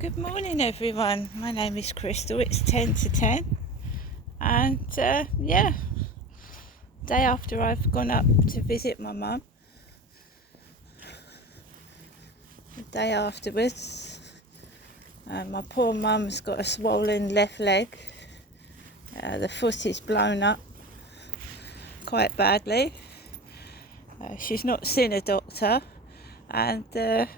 Good morning, everyone. My name is Crystal. It's 10 to 10, and day after I've gone up to visit my mum, the day afterwards, my poor mum's got a swollen left leg. The foot is blown up quite badly. She's not seen a doctor, and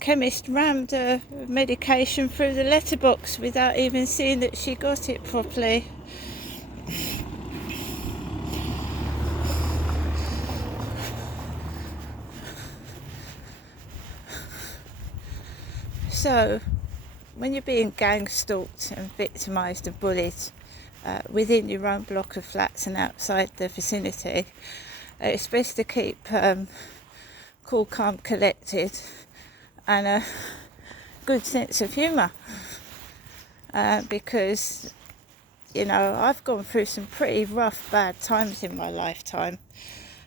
chemist rammed her medication through the letterbox without even seeing that she got it properly. So, when you're being gang stalked and victimised and bullied within your own block of flats and outside the vicinity, it's best to keep cool, calm, collected, and a good sense of humour, because I've gone through some pretty rough, bad times in my lifetime.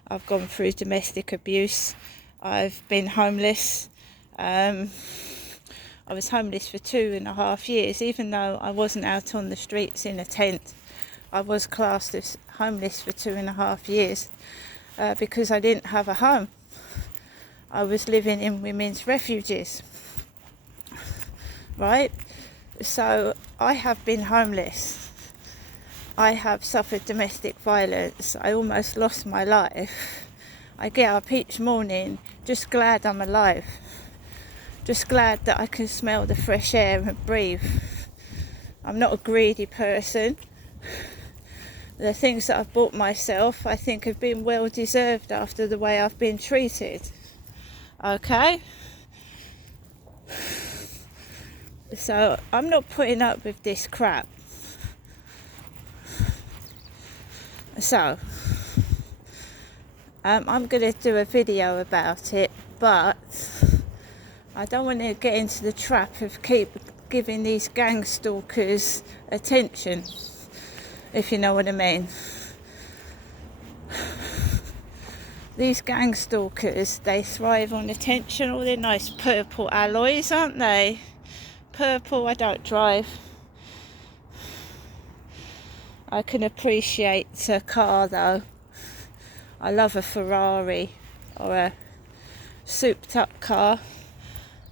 I've gone through domestic abuse. I've been homeless. I was homeless for 2.5 years. Even though I wasn't out on the streets in a tent, I was classed as homeless for 2.5 years because I didn't have a home. I was living in women's refuges, right? So I have been homeless. I have suffered domestic violence. I almost lost my life. I get up each morning just glad I'm alive. Just glad that I can smell the fresh air and breathe. I'm not a greedy person. The things that I've bought myself, I think, have been well deserved after the way I've been treated. Okay? So I'm not putting up with this crap. So I'm going to do a video about it, but I don't want to get into the trap of keep giving these gang stalkers attention, if you know what I mean. These gang stalkers, they thrive on attention. All their nice purple alloys, aren't they? Purple. I don't drive. I can appreciate a car though. I love a Ferrari or a souped up car.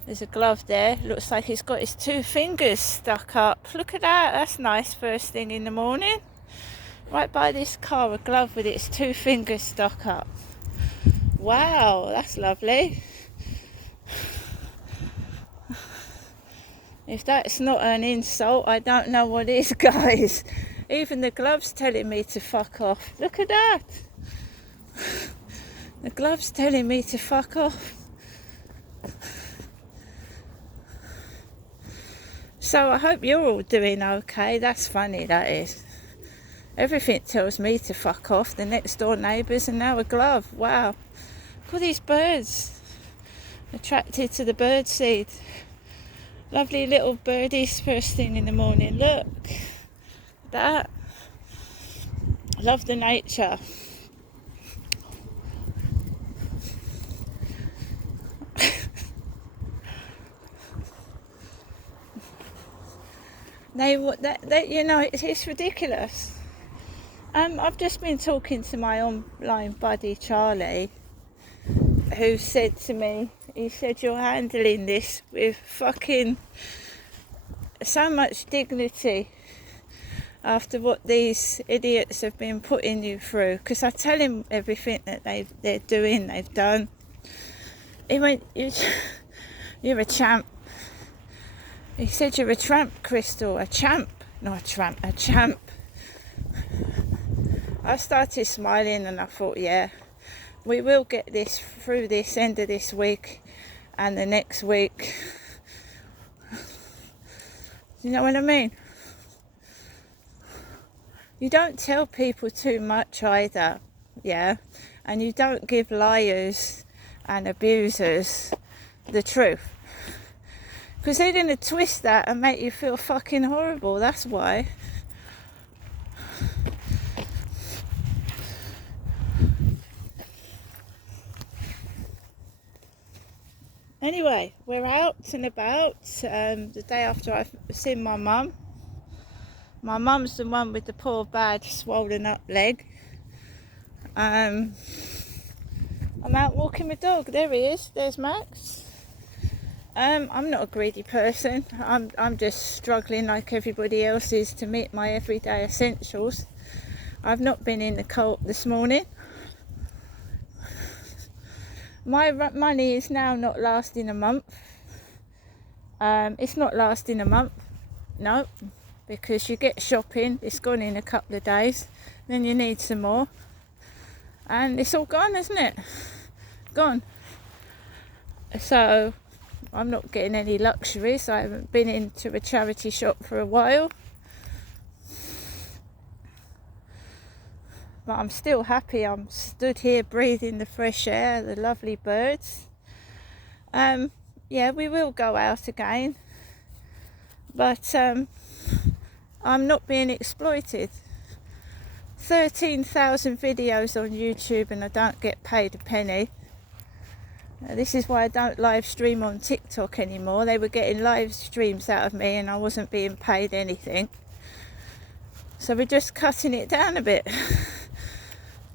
There's a glove there. Looks like he's got his 2 fingers stuck up. Look at that. That's nice first thing in the morning. Right by this car, a glove with its 2 fingers stuck up. Wow, that's lovely. If that's not an insult, I don't know what is, guys. Even the glove's telling me to fuck off. Look at that. The glove's telling me to fuck off. So I hope you're all doing okay. That's funny, that is. Everything tells me to fuck off. The next door neighbours and now a glove. Wow. Look at these birds. Attracted to the bird seed. Lovely little birdies first thing in the morning. Look. That. Love the nature. It's ridiculous. I've just been talking to my online buddy Charlie, who said to me, he said, you're handling this with fucking so much dignity after what these idiots have been putting you through. Because I tell him everything that they've done. He went, you're a champ. He said, you're a tramp, Crystal. A champ. Not a tramp, a champ. I started smiling and I thought, yeah, we will get this through this end of this week and the next week. You know what I mean? You don't tell people too much either, yeah? And you don't give liars and abusers the truth. Because they're going to twist that and make you feel fucking horrible, that's why. Anyway, we're out and about the day after I've seen my mum. My mum's the one with the poor, bad, swollen up leg. I'm out walking my dog. There he is. There's Max. I'm not a greedy person. I'm just struggling like everybody else is to meet my everyday essentials. I've not been in the cult this morning. My money is now not lasting a month. It's not lasting a month, no, because you get shopping, it's gone in a couple of days, then you need some more, and it's all gone, isn't it? Gone. So I'm not getting any luxuries. I haven't been into a charity shop for a while, but I'm still happy. I'm stood here breathing the fresh air, the lovely birds. Yeah, we will go out again, but I'm not being exploited. 13,000 videos on YouTube and I don't get paid a penny. This is why I don't live stream on TikTok anymore. They were getting live streams out of me and I wasn't being paid anything. So we're just cutting it down a bit.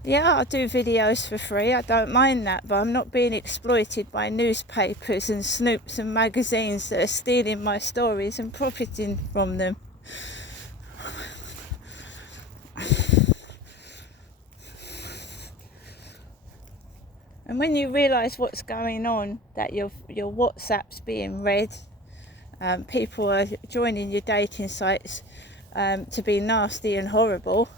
Yeah, I'll do videos for free, I don't mind that, but I'm not being exploited by newspapers and snoops and magazines that are stealing my stories and profiting from them. And when you realise what's going on, that your WhatsApp's being read, people are joining your dating sites to be nasty and horrible,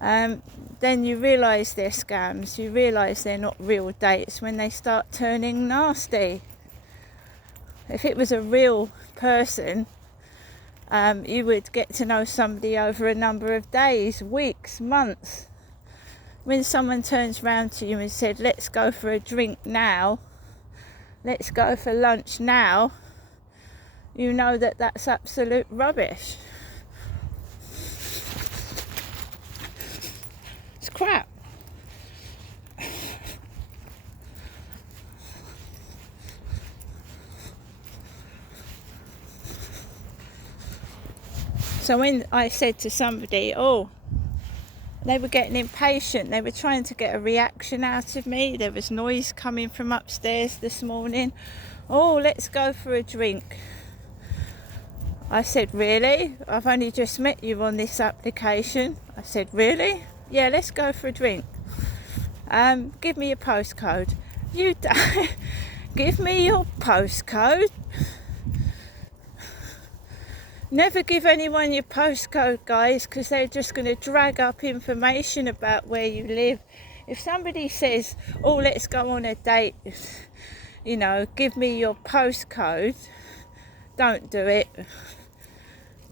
then you realise they're scams. You realise they're not real dates when they start turning nasty. If it was a real person, you would get to know somebody over a number of days, weeks, months. When someone turns round to you and said, let's go for a drink now, let's go for lunch now, you know that that's absolute rubbish. It's crap. So when I said to somebody, they were getting impatient, they were trying to get a reaction out of me, there was noise coming from upstairs this morning, let's go for a drink. I said, really? I've only just met you on this application. I said, really? Yeah, let's go for a drink. Give me your postcode. You give me your postcode? Never give anyone your postcode, guys, because they're just going to drag up information about where you live. If somebody says, let's go on a date, give me your postcode, don't do it.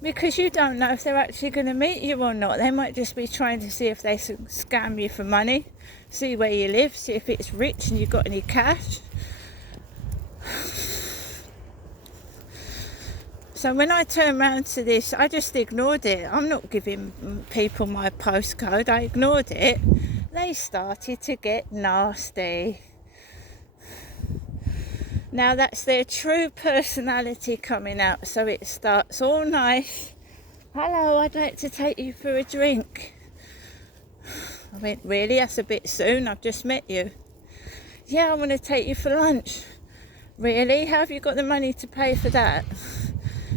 Because you don't know if they're actually going to meet you or not. They might just be trying to see if they can scam you for money, see where you live, see if it's rich and you've got any cash. So when I turned round to this, I just ignored it. I'm not giving people my postcode. I ignored it. They started to get nasty. Now that's their true personality coming out. So it starts all nice. Hello, I'd like to take you for a drink. I went, really? That's a bit soon. I've just met you. Yeah, I want to take you for lunch. Really? How have you got the money to pay for that?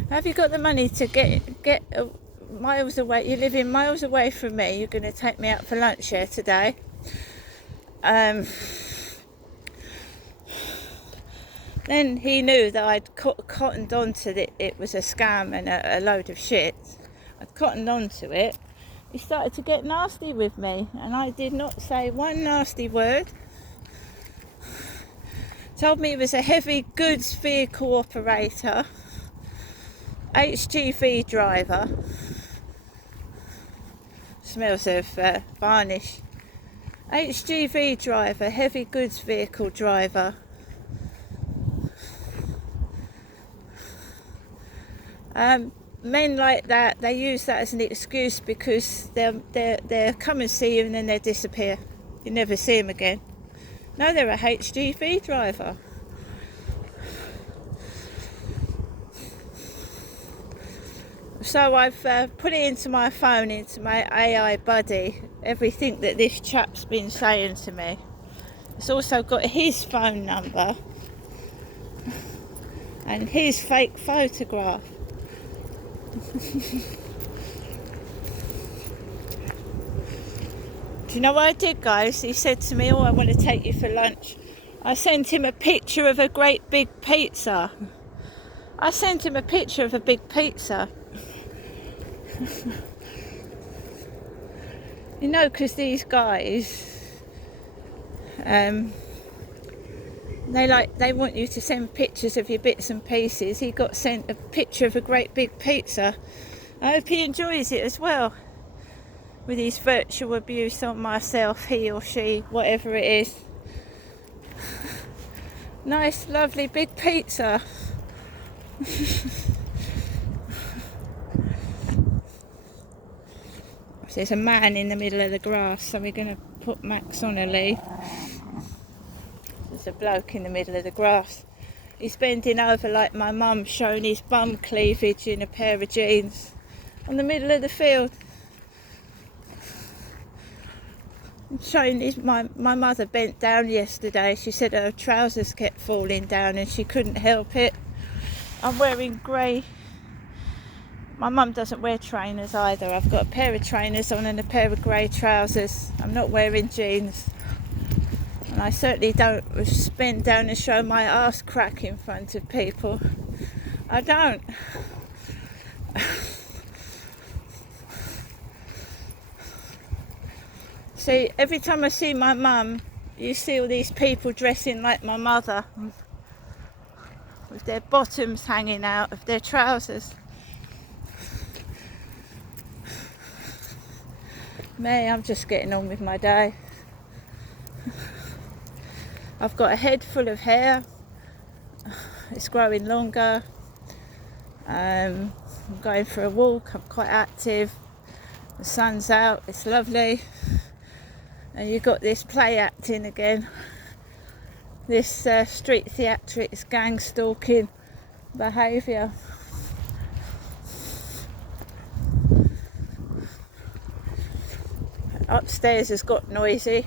Have you got the money to get miles away? You're living miles away from me. You're going to take me out for lunch here today. Then he knew that I'd cottoned on to that it was a scam and a load of shit. I'd cottoned on to it. He started to get nasty with me, and I did not say one nasty word. Told me he was a heavy goods vehicle operator. HGV driver. Smells of varnish. HGV driver, heavy goods vehicle driver. Men like that, they use that as an excuse because they'll come and see you and then they disappear. You never see them again. No, they're a HGV driver. So I've put it into my phone, into my AI buddy, everything that this chap's been saying to me. It's also got his phone number and his fake photograph. Do you know what I did, guys? He said to me, "Oh, I want to take you for lunch." I sent him a picture of a great big pizza. I sent him a picture of a big pizza. You know, because these guys, they want you to send pictures of your bits and pieces. He got sent a picture of a great big pizza. I hope he enjoys it as well, with his virtual abuse on myself, he or she, whatever it is. Nice, lovely big pizza. There's a man in the middle of the grass, so we're going to put Max on a lead. There's a bloke in the middle of the grass. He's bending over like my mum, showing his bum cleavage in a pair of jeans on the middle of the field. Showing my mother bent down yesterday. She said her trousers kept falling down and she couldn't help it. I'm wearing grey. My mum doesn't wear trainers either. I've got a pair of trainers on and a pair of grey trousers. I'm not wearing jeans. And I certainly don't bend down and show my arse crack in front of people. I don't. See, every time I see my mum, you see all these people dressing like my mother, with their bottoms hanging out of their trousers. Me, I'm just getting on with my day. I've got a head full of hair. It's growing longer. I'm going for a walk. I'm quite active. The sun's out. It's lovely. And you've got this play acting again. This street theatrics, gang stalking behaviour. Upstairs has got noisy.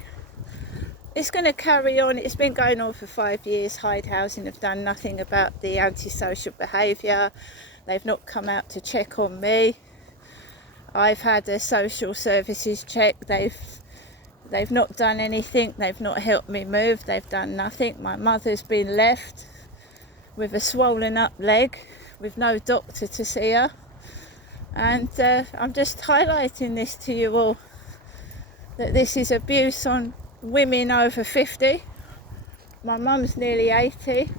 It's going to carry on. It's been going on for 5 years. Hyde Housing have done nothing about the antisocial behaviour. They've not come out to check on me. I've had a social services check. They've not done anything. They've not helped me move. They've done nothing. My mother's been left with a swollen up leg with no doctor to see her. And I'm just highlighting this to you all, that this is abuse on women over 50. My mum's nearly 80.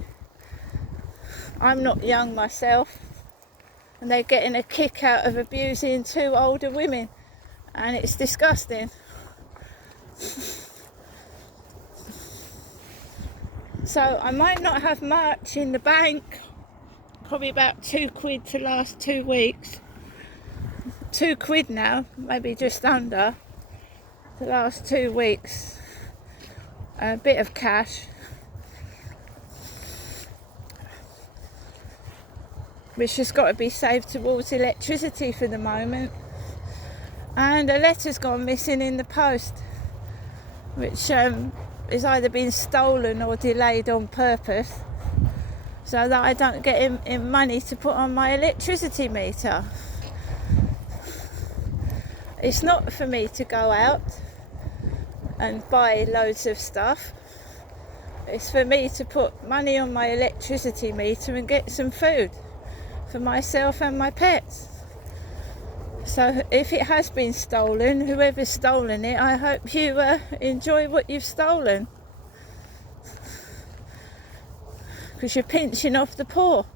I'm not young myself. And they're getting a kick out of abusing 2 older women. And it's disgusting. So I might not have much in the bank. Probably about £2 to last 2 weeks. £2 now, maybe just under. The last 2 weeks. A bit of cash, which has got to be saved towards electricity for the moment. And a letter's gone missing in the post, which has either been stolen or delayed on purpose, so that I don't get in money to put on my electricity meter. It's not for me to go out and buy loads of stuff. It's for me to put money on my electricity meter and get some food for myself and my pets. So if it has been stolen, whoever's stolen it, I hope you enjoy what you've stolen, because you're pinching off the poor.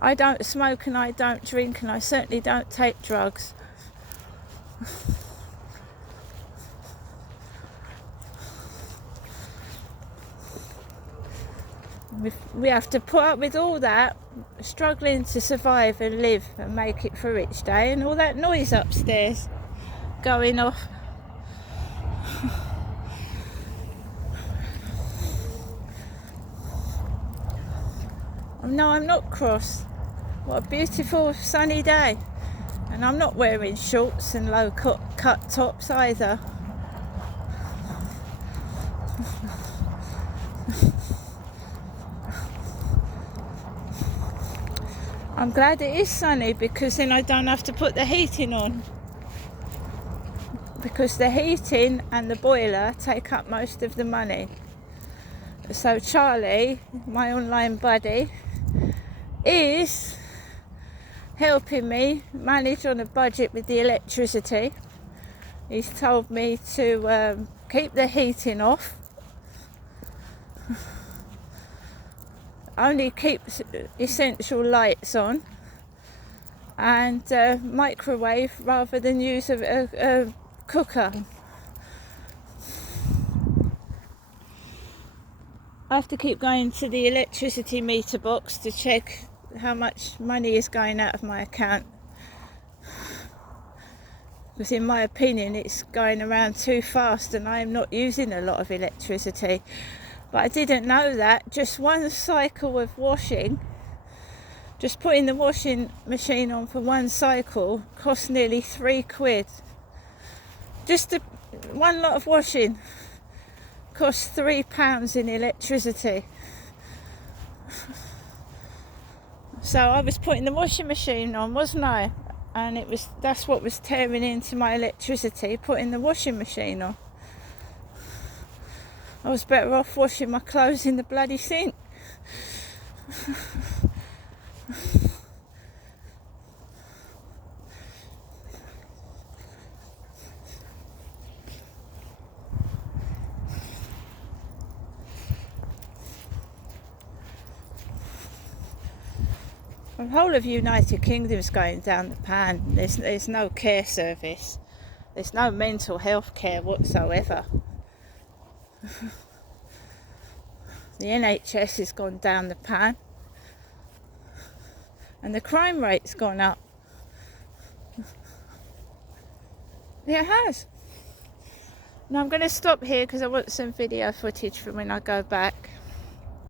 I don't smoke and I don't drink and I certainly don't take drugs. We have to put up with all that, struggling to survive and live and make it for each day, and all that noise upstairs going off. No, I'm not cross. What a beautiful sunny day. And I'm not wearing shorts and low cut tops either. I'm glad it is sunny because then I don't have to put the heating on. Because the heating and the boiler take up most of the money. So Charlie, my online buddy, is helping me manage on a budget with the electricity. He's told me to keep the heating off, only keep essential lights on, and microwave rather than use a cooker. I have to keep going to the electricity meter box to check how much money is going out of my account, because in my opinion it's going around too fast and I am not using a lot of electricity. But I didn't know that just one cycle of washing, just putting the washing machine on for one cycle, cost nearly £3. Just one lot of washing cost £3 in electricity. So I was putting the washing machine on, wasn't I? And that's what was tearing into my electricity, putting the washing machine on. I was better off washing my clothes in the bloody sink. The whole of United Kingdom's going down the pan. There's no care service. There's no mental health care whatsoever. The NHS has gone down the pan. And the crime rate's gone up. Yeah, it has. Now I'm going to stop here because I want some video footage for when I go back.